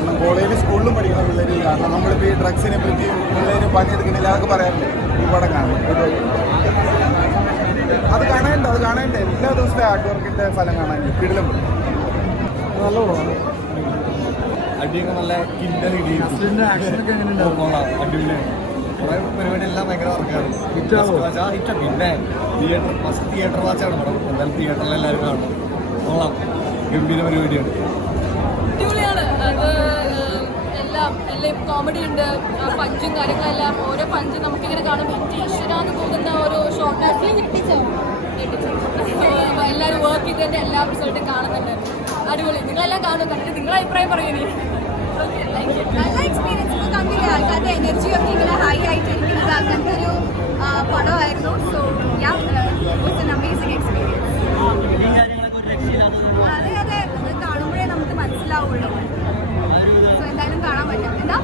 കാണണം. കോളേജിൽ സ്കൂളിലും പഠിക്കുന്ന പിള്ളേർ കാണണം. നമ്മളിപ്പോൾ ഈ ഡ്രഗ്സിനെ പറ്റി പിള്ളേർ പണിയെടുക്കണില്ല അതൊക്കെ പറയാറില്ല. ഈ പടം കാണണം. അത് കാണേണ്ട എല്ലാ ദിവസത്തെ ഹാർഡ് വർക്കിൻ്റെ ഫലം കാണാൻ കിടിലം നല്ല പടമാണ്. അടിയൊക്കെ നല്ല കിൻഡൽ ആക്ഷനൊക്കെ എങ്ങനെ അടിപൊളിയാണ്. കുറേ പരിപാടിയെല്ലാം ഭയങ്കര വർക്കാണ്. ഹിറ്റ് പിന്നെ ഫസ്റ്റ് തിയേറ്റർ വാച്ചാണ് പടം. എന്തായാലും തിയേറ്ററിൽ എല്ലാവരും കാണണം. കൊള്ളാം, ഗംഭീര പരിപാടിയാണ്. എല്ലാം കോമഡി ഉണ്ട്, പഞ്ചും കാര്യങ്ങളെല്ലാം. ഓരോ പഞ്ച് നമുക്കിങ്ങനെ കാണുമ്പോൾ ഈശ്വരാന്ന് പോകുന്ന ഓരോ ഷോർട്ട് എല്ലാവരും വർക്ക് ചെയ്തതിൻ്റെ എല്ലാ എപ്പിസോഡും കാണുന്നുണ്ട്. അടിപൊളി. നിങ്ങളെല്ലാം കാണും, കണ്ടിട്ട് നിങ്ങളെ അഭിപ്രായം പറയുന്നത്. നല്ല എക്സ്പീരിയൻസ് കണ്ടില്ല. ആൾക്കാരുടെ എനർജി ഒക്കെ ഇങ്ങനെ ഹൈ ആയിട്ട് ഇരിക്കുന്നത് അങ്ങനത്തെ ഒരു പടമായിരുന്നു. So amazing experience. അതെ അത് കാണുമ്പോഴേ നമുക്ക് മനസ്സിലാവുള്ളൂ. സോ എന്തായാലും കാണാൻ പറ്റാം. എന്താ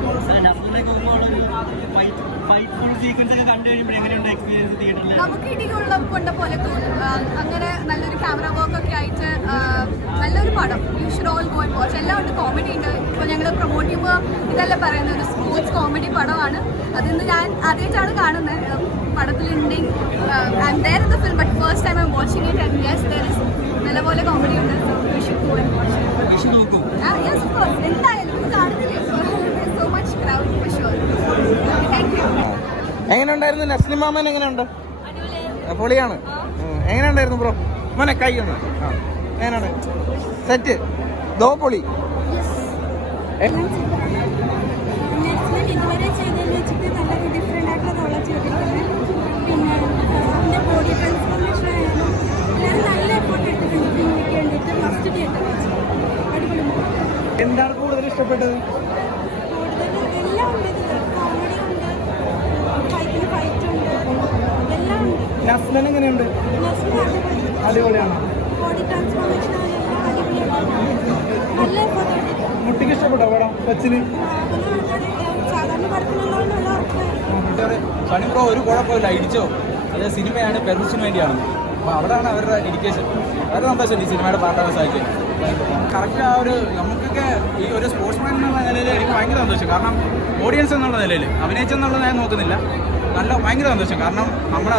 നമുക്ക് ഇടികൊള്ള കൊണ്ട പോലെ തോന്നും. അങ്ങനെ നല്ലൊരു ക്യാമറ വർക്ക് ഒക്കെ ആയിട്ട് നല്ലൊരു പടം. You should all go and watch. എല്ലാം ഉണ്ട്, കോമഡി ഉണ്ട്. ഇപ്പോൾ ഞങ്ങൾ പ്രൊമോട്ട് ചെയ്യുമ്പോൾ ഇതല്ല പറയുന്നത്, ഒരു സ്പോർട്സ് കോമഡി പടമാണ്. അതിന്ന് ഞാൻ ആദ്യമായിട്ടാണ് കാണുന്നത്. പടത്തിലുണ്ടെങ്കിൽ I am there in the film, but first time I am watching it and yes there is നല്ലപോലെ കോമഡി ഉണ്ട്. So you should go and watch. Yes of course. എന്തായാലും കാണുന്നില്ലേ, so much crowd for sure. Thank you. എങ്ങനെ ഉണ്ടായിരുന്നു നസ്ലിം മാമൻ? എങ്ങനെയുണ്ട്? പൊളിയാണ്. എങ്ങനെ ഉണ്ടായിരുന്നു ബ്രോ? മോനെ കൈ ഒന്ന്. എങ്ങനെയുണ്ട്? സെറ്റ് ദോ പൊളി. ഇതുവരെ ചെയ്തതെന്ന് വെച്ചിട്ട് നല്ലൊരു ഡിഫറെൻ്റ് ആയിട്ടുള്ള റോളാണ് ചെയ്തിരിക്കുന്നത്. പിന്നെ അതിൻ്റെ ബോഡി ട്രാൻസ്ഫോർമേഷൻ ആയാലും എല്ലാവരും നല്ല എഫോർട്ട് എടുത്തിട്ടുണ്ട് ഫിലിമിക്ക് വേണ്ടിയിട്ട്. മസ്റ്റ് തിയേറ്റർ അടിപൊളി. എന്താണ് കൂടുതൽ ഇഷ്ടപ്പെട്ടത്? കൂടുതൽ എല്ലാം ഉണ്ട്. ഇതിൽ കോമഡി ഉണ്ട്, ഫൈറ്റ് ഉണ്ട്, എല്ലാം ഉണ്ട്. നസ്ലൻ എങ്ങനെയുണ്ട്? അടിപൊളിയാണ്. ബോഡി ട്രാൻസ്ഫോർമേഷൻ ആയാലും അടിപൊളിയാണ്. നല്ല എഫോർട്ട് എടുത്തിട്ടുണ്ട്. മുട്ടിക്ക് ഇഷ്ടപ്പെട്ടോ പടം? കൊച്ചിന് സാധാരണ പടത്തിനുള്ളവരുള്ള സണി ബ്രോ ഒരു കുഴപ്പമില്ല, ഇടിച്ചോ. അത് സിനിമയാണ്, പെർമിഷന് വേണ്ടിയാണ്. അപ്പോൾ അവിടെയാണ് അവരുടെ ഡെഡിക്കേഷൻ. വളരെ സന്തോഷം ഈ സിനിമയുടെ പാർട്ടാകാൻ സാധിച്ചത്. കറക്റ്റ് ആ ഒരു നമുക്കൊക്കെ ഈ ഒരു സ്പോർട്സ്മാൻ എന്നുള്ള നിലയിൽ എനിക്ക് ഭയങ്കര സന്തോഷം. കാരണം ഓഡിയൻസ് എന്നുള്ള നിലയിൽ അഭിനയിച്ചെന്നുള്ളത് ഞാൻ നോക്കുന്നില്ല. നല്ല ഭയങ്കര സന്തോഷം. കാരണം നമ്മുടെ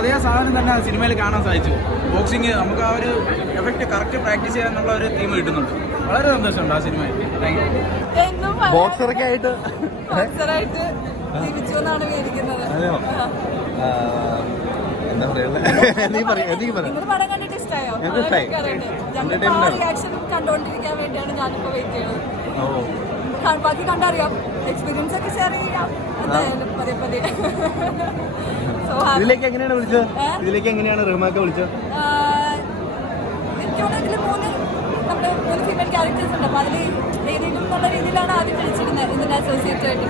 അതേ സാധനം തന്നെ സിനിമയിൽ കാണാൻ സാധിച്ചു. ബോക്സിങ് നമുക്ക് ആ ഒരു എഫക്റ്റ് കറക്റ്റ് പ്രാക്ടീസ് ചെയ്യാനുള്ള ഒരു തീം കിട്ടുന്നുണ്ട്. വളരെ സന്തോഷമുണ്ട് ആ സിനിമയിൽ. Thank you. ബോക്സറൊക്കെ ആയിട്ട് ജീവിച്ചു എന്നാണ് വിചാരിക്കുന്നത്. എന്താ പറയുക? നിങ്ങൾ പടം കണ്ടിട്ട് ഇഷ്ടമായോ? ഞങ്ങൾ റിയാക്ഷൻ കണ്ടുകൊണ്ടിരിക്കാൻ വേണ്ടിയാണ് ഞാനിപ്പോൾ വെയിറ്റ് ചെയ്യുന്നത്. ബാക്കി കണ്ടറിയാം, എക്സ്പീരിയൻസ് ഒക്കെ ഷെയർ ചെയ്യാം എന്തായാലും പതിയെ പതിയെ. ഇതിലേക്ക് എങ്ങനെയാണ് വിളിച്ചത്? ഇതിലേക്ക് എങ്ങനെയാണ് റഹ്മാക്ക വിളിച്ചത്? എനിക്ക് തോന്നുന്നു ഇതിൽ നമ്മുടെ 3 ഫീമെയിൽ ക്യാരക്ടേഴ്സ് ഉണ്ട്. അപ്പോൾ അതിൽ ഏതെങ്കിലും എന്നുള്ള രീതിയിലാണ് ആദ്യം വിളിച്ചിരുന്നത് ഇതിൻ്റെ അസോസിയേറ്റ് ആയിട്ട്.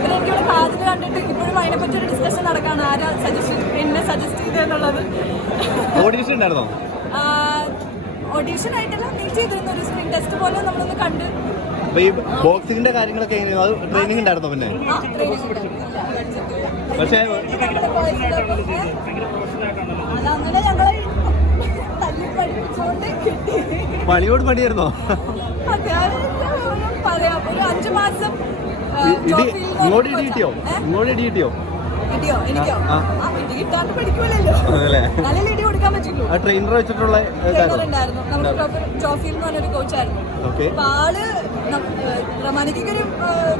പിന്നെ എനിക്കിവിടെ കാതിൽ കണ്ടിട്ട് ഇപ്പോഴും അതിനെപ്പറ്റി ഒരു ഡിസ്കഷൻ നടക്കുകയാണ്. ആരാ എന്നെ സജസ്റ്റ് ചെയ്തെന്നുള്ളത്. ഓഡിഷൻ ഉണ്ടായിരുന്നോ? ഓഡീഷൻ ആയിട്ടല്ല, മീറ്റ് ചെയ്തിരുന്ന ഒരു സ്ക്രീൻ ടെസ്റ്റ് പോലെ നമ്മളൊന്ന് കണ്ട്. അപ്പൊ ഈ ബോക്സിങ്ങിന്റെ കാര്യങ്ങളൊക്കെ എങ്ങനെയാ? അത് ട്രെയിനിങ് ഉണ്ടായിരുന്നോ? പിന്നെ പക്ഷേ അതങ്ങനെ ഞങ്ങളെ തല്ലി പഠിപ്പിച്ചുകൊണ്ട് കിട്ടി. പണിയോട് പണിയായിരുന്നോ? പറയാം, ഒരു 5 മാസം ഇങ്ങോട്ട് ഇടി കിട്ടിയോ? ഇടിയോ? എനിക്കോ? ഇടി കിട്ടാണ്ട് പഠിക്കൂലല്ലോ. നല്ല ഇടി കൊടുക്കാൻ പറ്റില്ലോ. ട്രെയിനർ വെച്ചിട്ടുള്ള ഉണ്ടായിരുന്നു. നമ്മുടെ ജോഫിൽ എന്ന് പറഞ്ഞൊരു കോച്ചായിരുന്നു. അപ്പൊ ആള് റമാനിക്കൊരു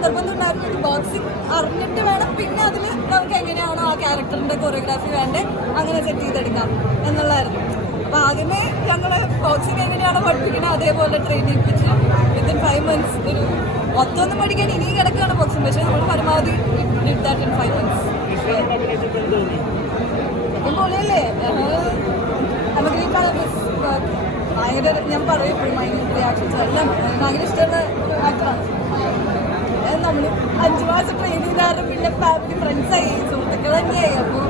നിർബന്ധം ഉണ്ടായിരുന്നു, ബോക്സിംഗ് അറിഞ്ഞിട്ട് വേണം പിന്നെ അതില് നമുക്ക് എങ്ങനെയാണോ ആ ക്യാരക്ടറിന്റെ കൊറിയോഗ്രാഫി വേണ്ടേ അങ്ങനെ സെറ്റ് ചെയ്തെടുക്കാം എന്നുള്ളതായിരുന്നു. അപ്പൊ ആദ്യമേ ഞങ്ങള് ബോക്സിംഗ് എങ്ങനെയാണോ പഠിപ്പിക്കണത് അതേപോലെ ട്രെയിൻ ചെയ്യിപ്പിച്ച് വിത്തിൻ 5 months ഒരു മൊത്തമൊന്നും പഠിക്കാൻ ഇനിയും കിടക്കുകയാണ് ബോക്സിംഗ്. പക്ഷെ നമ്മൾ പരമാവധി did that in 5 months. പൊളിയല്ലേ? ഭയങ്കര ഞാൻ പറയും ഭയങ്കര റിയാക്ഷൻസ് എല്ലാം ഭയങ്കര ഇഷ്ടമുള്ള ഒരു ആക്ടറാണ്. നമ്മൾ 5 മാസം ട്രെയിൻ ചെയ്താലും പിന്നെ ഫാമിലി ഫ്രണ്ട്സായി സുഹൃത്തുക്കൾ തന്നെയായി. അപ്പോൾ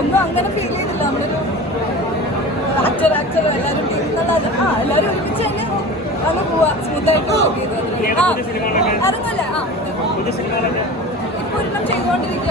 ഒന്നും അങ്ങനെ ഫീൽ ചെയ്തില്ല. നമ്മളൊരു ആക്ടർ എല്ലാവരും ടീം എന്നുള്ളത് എല്ലാവരും ഒരുമിച്ച് തന്നെ അങ്ങ് പോവാ സ്മൂത്തായിട്ട് വർക്ക് ചെയ്തു. അതൊന്നുമല്ല, ഇപ്പോൾ ഒരെണ്ണം ചെയ്തുകൊണ്ടിരിക്കുക.